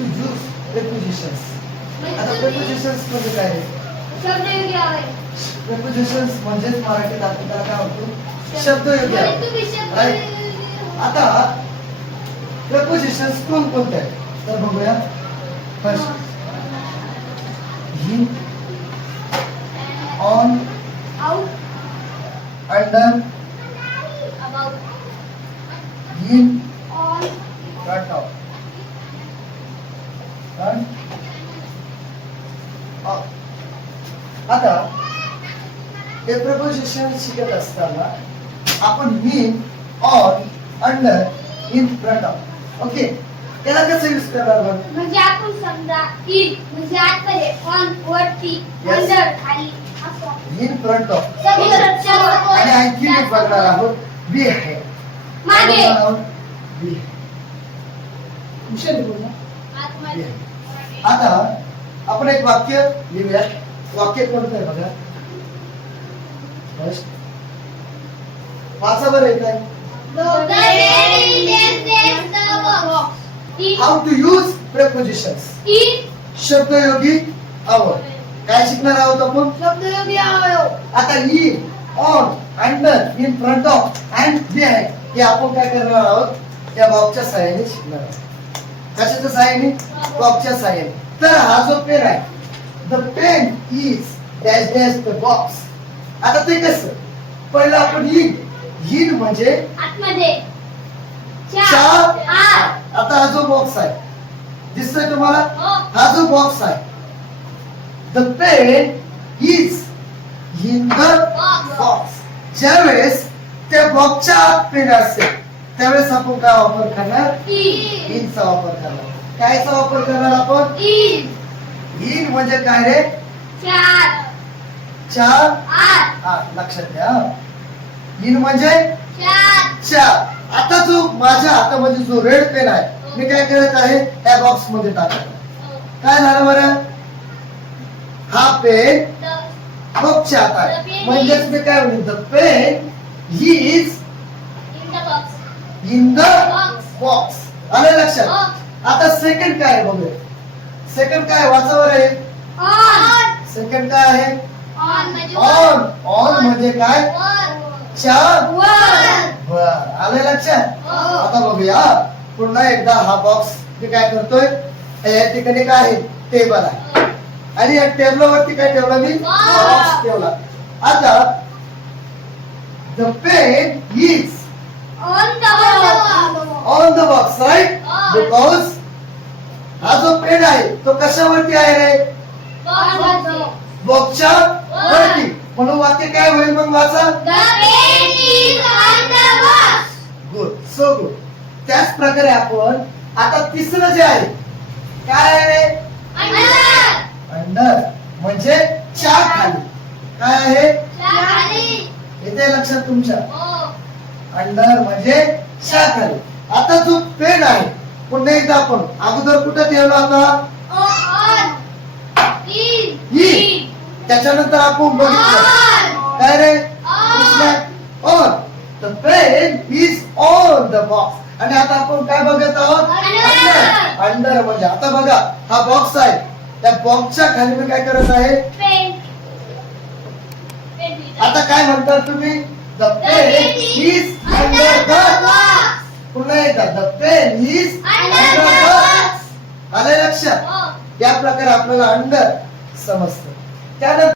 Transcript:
To use prepositions. आता prepositions म्हणजे काय आहे? शब्दयोगी आहे. प्रिपोजिशन्स म्हणजेच मराठीत आपण त्याला काय म्हणतो? शब्दयोगी आहे. राईट. आता प्रिपोजिशन्स कोणकोणते आहेत तर बघूया. First in, on, out, under, about, in, on, front of, आता हे प्रपोजिशन शिकत असताना आपण in, on, under, in, front of, okay, त्याला कसं यूज करणार बघ. म्हणजे आपण समजा इन म्हणजे आतमध्ये, ऑन वरती, Yes. अंडर खाली असं. In, front of. समोर आणि आणखी एक बघणार आहोत बी आहे. मागे, बी आहे. हुशार बोल ना. आतमध्ये. आता आपण एक वाक्य लिहूया. वाक्य कोणतं आहे बघा. फर्स्ट वाचा बरं येत आहे. How to use prepositions. शब्दयोगी अवयव काय शिकणार आहोत आपण. शब्दयोगी अवयव. आता in, on, under, in, front of and behind हे आपण काय करणार आहोत या बॉक्सच्या सहाय्याने शिकणार आहोत. कशाच्या सहाय्याने? बॉक्सच्या सहाय्याने. तर हा जो पेन आहे, the pen is dash dash the box. आता ते कसं? पहिलं आपण इन म्हणजे आतमध्ये. चार. आत. आता हा जो बॉक्स आहे दिसतोय तुम्हाला, हो. हा जो बॉक्स आहे, the pen is in the box. ज्यावेळेस त्या बॉक्सच्या आत पेन असेल त्यावेळेस आपण काय वापर करणार? इनचा वापर करणार. कायचा वापर करणार आपण? इन म्हणजे काय रे? चार. चार. आत. लक्षात घ्या. इन म्हणजे चार. चार. आता जो माझ्या हातामध्ये जो रेड पेन आहे मी काय करत आहे त्या बॉक्स मध्ये टाकत. काय झालं बरं? हा पेन बॉक्सच्या आत आहे. म्हणजेच मी काय म्हणतो, the pen is In the box. In the Box. Box. आलं लक्षात? Box. आता सेकंड काय आहे बघूया. सेकंड काय वाचावर आहे? On. सेकंड काय आहे? On म्हणजे ऑन. ऑन म्हणजे काय? वर. चार. वर. बर, आलं लक्षात? हो. आता बघूया पुन्हा एकदा. हा बॉक्स मी काय करतोय, या ठिकाणी काय आहे? टेबल आहे आणि या टेबलावरती काय ठेवला मी? बॉक्स ठेवला. आता the pen is On the box. On the box, right? Oh. Because हा जो पेन आहे तो कशावरती आहे रे? Box. बॉक्सच्या वरती. म्हणून वाक्य काय होईल मग वाचा. The pen is on the box. Good, so good. त्याच प्रकारे आपण आता तिसरं जे आहे काय आहे रे? Under. अंडर म्हणजे च्या खाली. काय आहे? खाली. येते लक्षात तुमच्या? हो. अंडर म्हणजे च्या खाली. आता जो पेन आहे पुन्हा एकदा आपण अगोदर कुठे ठेवला होता? On. In. In. त्याच्यानंतर आपण बघितलं On. काय रे? On. On. The pen is on the box. आणि आता आपण काय बघत आहोत? Under. अंडर म्हणजे आता बघा हा बॉक्स आहे, त्या बॉक्सच्या खाली मी काय करत आहे? Pen. आता काय म्हणतात तुम्ही? The The pen pen is is under under the the box. पुन्हा एकदा the pen is Under under the the. box. आलं लक्षात? हो. या प्रकारे आपल्याला अंडर समजतं. त्यानंतर